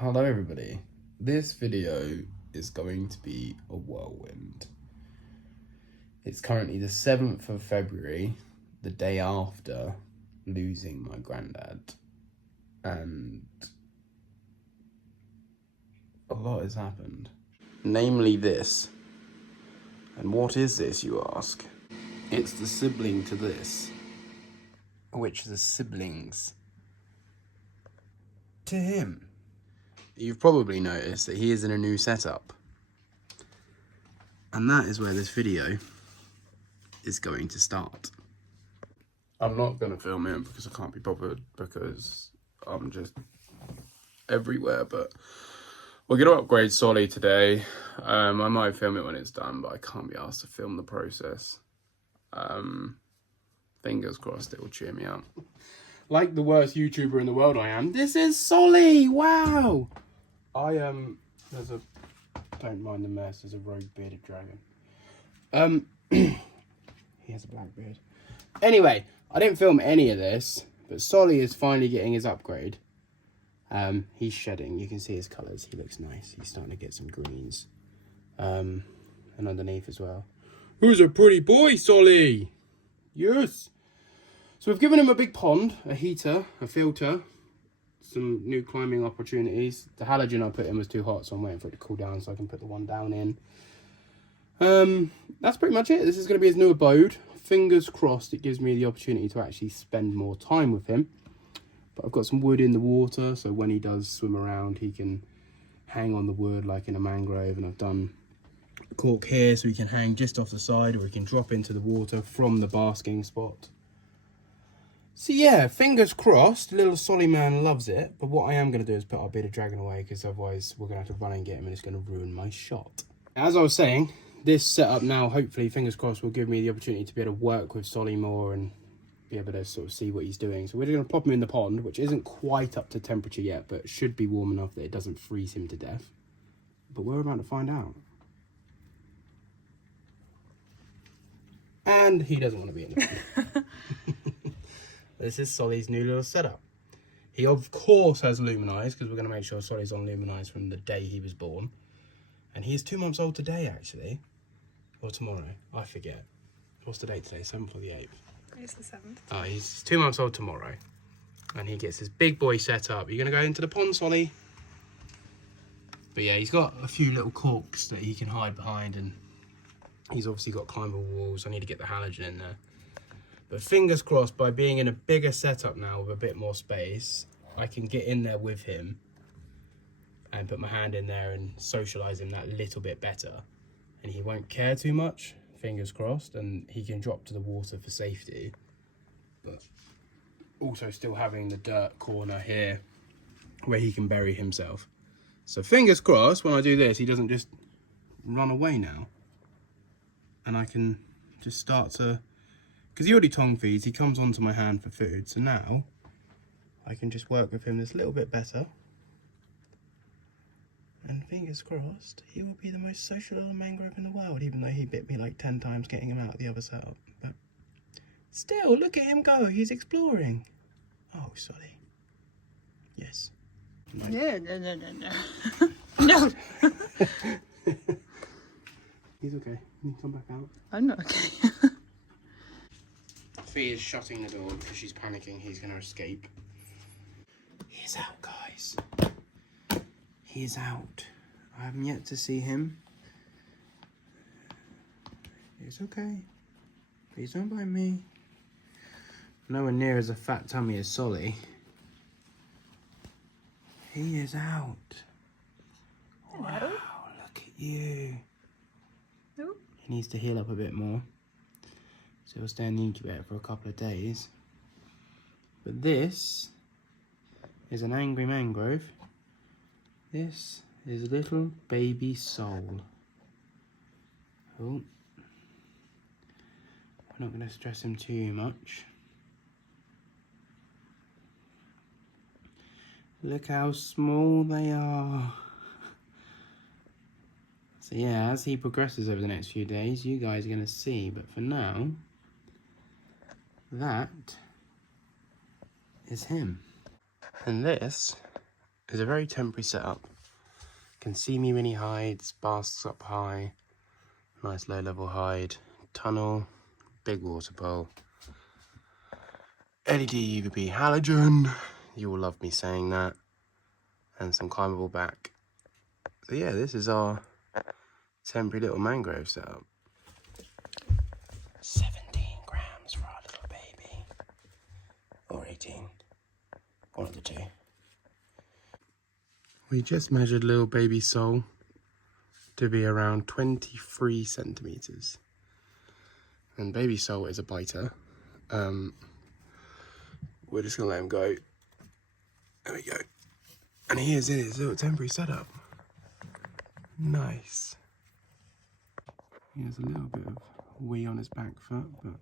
Hello everybody, this video is going to be a whirlwind. It's currently the 7th of February, the day after losing my granddad, and a lot has happened. Namely this. And what is this, you ask? It's the sibling to this, which the siblings to him. You've probably noticed that he is in a new setup. And that is where this video is going to start. I'm not going to film it because I can't be bothered, because I'm just everywhere, but we're going to upgrade Solly today. I might film it when it's done, but I can't be asked to film the process. Fingers crossed it will cheer me up. Like the worst YouTuber in the world I am, this is Solly! Wow! There's a, don't mind the mess, there's a rogue bearded dragon. He has a black beard. Anyway, I didn't film any of this, but Solly is finally getting his upgrade. He's shedding, you can see his colours, he looks nice. He's starting to get some greens. And underneath as well. Who's a pretty boy, Solly? Yes! So we've given him a big pond, a heater, a filter, some new climbing opportunities. The halogen I put in was too hot, so I'm waiting for it to cool down so I can put the one down in. That's pretty much it. This is going to be his new abode. Fingers crossed it gives me the opportunity to actually spend more time with him. But I've got some wood in the water, so when he does swim around, he can hang on the wood like in a mangrove. And I've done a cork here so he can hang just off the side, or he can drop into the water from the basking spot. So yeah, fingers crossed, little Solly man loves it. But what I am going to do is put our bearded dragon away, because otherwise we're going to have to run and get him and it's going to ruin my shot. As I was saying, this setup now, hopefully, fingers crossed, will give me the opportunity to be able to work with Solly more and be able to sort of see what he's doing. So we're going to pop him in the pond, which isn't quite up to temperature yet, but should be warm enough that it doesn't freeze him to death. But we're about to find out. And he doesn't want to be in the pond. This is Solly's new little setup. He of course has luminised, because we're going to make sure Solly's on luminised from the day he was born. And he's 2 months old today, actually. Or tomorrow, I forget. What's the date today, 7th or the 8th? It's the 7th. Oh, he's 2 months old tomorrow. And he gets his big boy set up. You're going to go into the pond, Solly? But yeah, he's got a few little corks that he can hide behind, and he's obviously got climbable walls. I need to get the halogen in there. But fingers crossed, by being in a bigger setup now with a bit more space, I can get in there with him and put my hand in there and socialise him that little bit better. And he won't care too much, fingers crossed, and he can drop to the water for safety. But also still having the dirt corner here where he can bury himself. So fingers crossed, when I do this, he doesn't just run away now. And I can just start to... Because he already tongue feeds, he comes onto my hand for food. So now I can just work with him this little bit better. And fingers crossed, he will be the most social little mangrove in the world, even though he bit me like 10 times getting him out of the other setup. But still, look at him go, he's exploring. Oh, Solly. Yes. No. No. He's okay. He can come back out. I'm not okay. Fee is shutting the door because she's panicking. He's going to escape. He's out, guys. He's out. I haven't yet to see him. He's okay. Please don't bite me. Nowhere near as a fat tummy as Solly. He is out. Hello. Wow, look at you. Ooh. He needs to heal up a bit more. So he'll stay in the incubator for a couple of days. But this is an angry mangrove. This is little baby Soul. Oh. We're not going to stress him too much. Look how small they are. So yeah, as he progresses over the next few days, you guys are going to see. But for now, that is him. And this It's a very temporary setup. Can see me when he hides, basks up high, nice low level hide, tunnel, big water bowl, LED UVB halogen, you will love me saying that, and some climbable back. So yeah, this is our temporary little mangrove setup. 17 grams for our little baby, or 18, one of the two. We just measured little baby Sol to be around 23 centimeters. And baby Sol is a biter. We're just gonna let him go. There we go. And he is in his little temporary setup. Nice. He has a little bit of wee on his back foot, but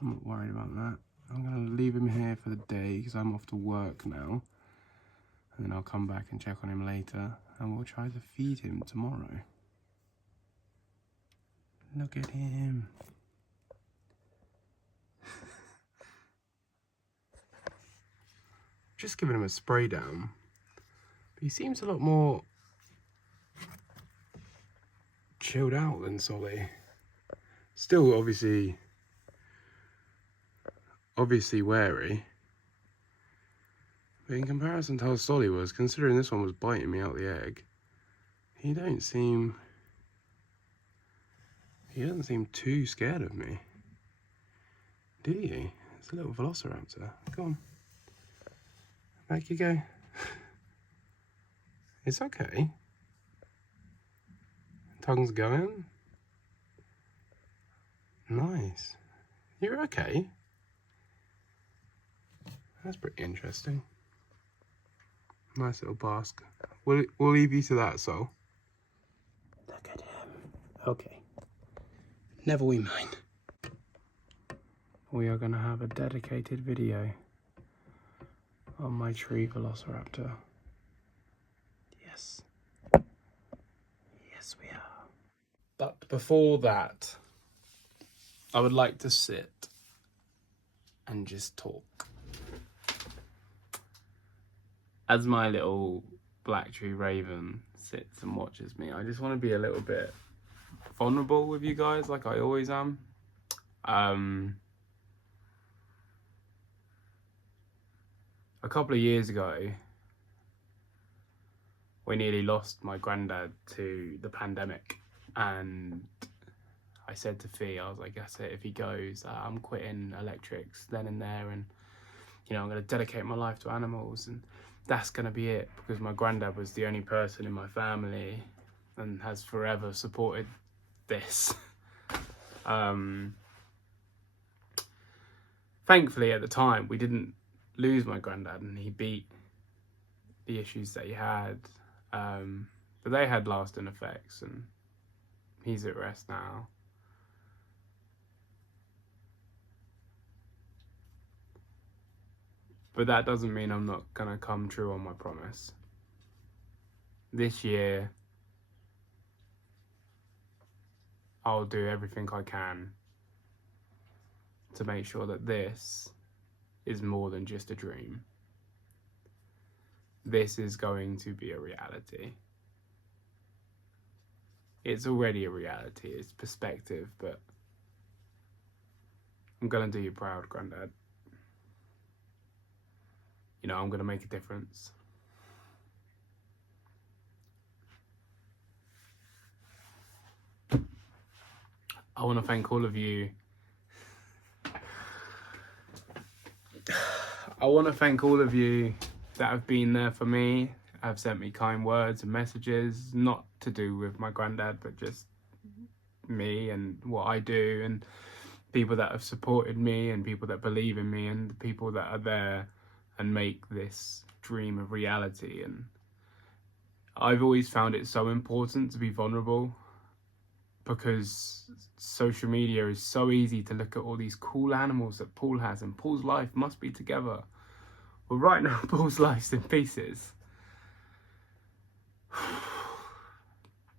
I'm not worried about that. I'm gonna leave him here for the day because I'm off to work now. And then I'll come back and check on him later, and we'll try to feed him tomorrow. Look at him. Just giving him a spray down. But he seems a lot more chilled out than Solly. Still obviously wary. But in comparison to how Solly was, considering this one was biting me out the egg, he doesn't seem too scared of me. Do you? It's a little velociraptor. Go on. Back you go. It's okay. Tongue's going. Nice. You're okay. That's pretty interesting. Nice little bask. We'll leave you to that, Sol. Look at him. Okay. Never we mind. We are going to have a dedicated video on my tree velociraptor. Yes. Yes, we are. But before that, I would like to sit and just talk. As my little black tree raven sits and watches me, I just want to be a little bit vulnerable with you guys, like I always am. A couple of years ago, we nearly lost my granddad to the pandemic, and I said to Fee, I was like, that's it, if he goes, I'm quitting electrics then and there, and you know, I'm going to dedicate my life to animals, and that's going to be it, because my granddad was the only person in my family and has forever supported this. Thankfully, at the time, we didn't lose my granddad, and he beat the issues that he had, but they had lasting effects, and he's at rest now. But that doesn't mean I'm not gonna come true on my promise. This year, I'll do everything I can to make sure that this is more than just a dream. This is going to be a reality. It's already a reality, it's perspective, but I'm gonna do you proud, Granddad. You know, I'm gonna make a difference. I want to thank all of you. I want to thank all of you that have been there for me, have sent me kind words and messages, not to do with my granddad, but just me and what I do, and people that have supported me, and people that believe in me, and the people that are there and make this dream a reality. And I've always found it so important to be vulnerable, because social media is so easy to look at all these cool animals that Paul has, and Paul's life must be together. Well, right now, Paul's life's in pieces.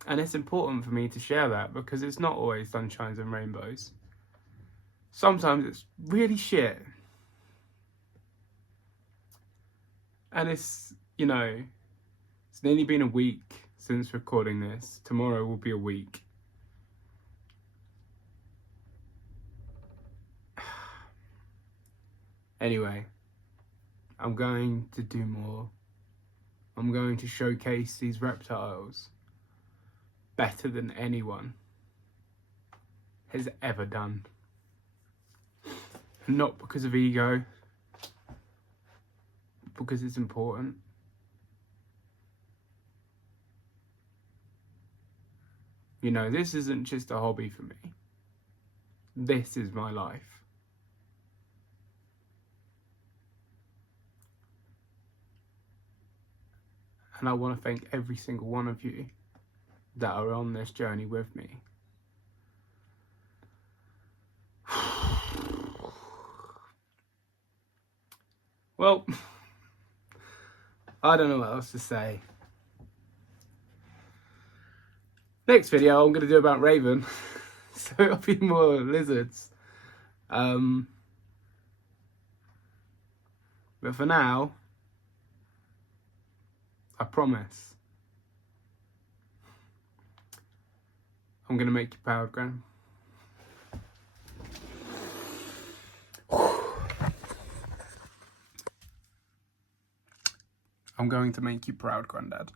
And it's important for me to share that, because it's not always sunshines and rainbows. Sometimes it's really shit. And it's, you know, it's nearly been a week since recording this. Tomorrow will be a week. Anyway, I'm going to do more. I'm going to showcase these reptiles better than anyone has ever done. Not because of ego, but because it's important. You know, this isn't just a hobby for me. This is my life. And I want to thank every single one of you that are on this journey with me. Well, I don't know what else to say. Next video I'm going to do about Raven, so it'll be more lizards. But for now, I promise, I'm going to make you proud, Gran. I'm going to make you proud, Grandad.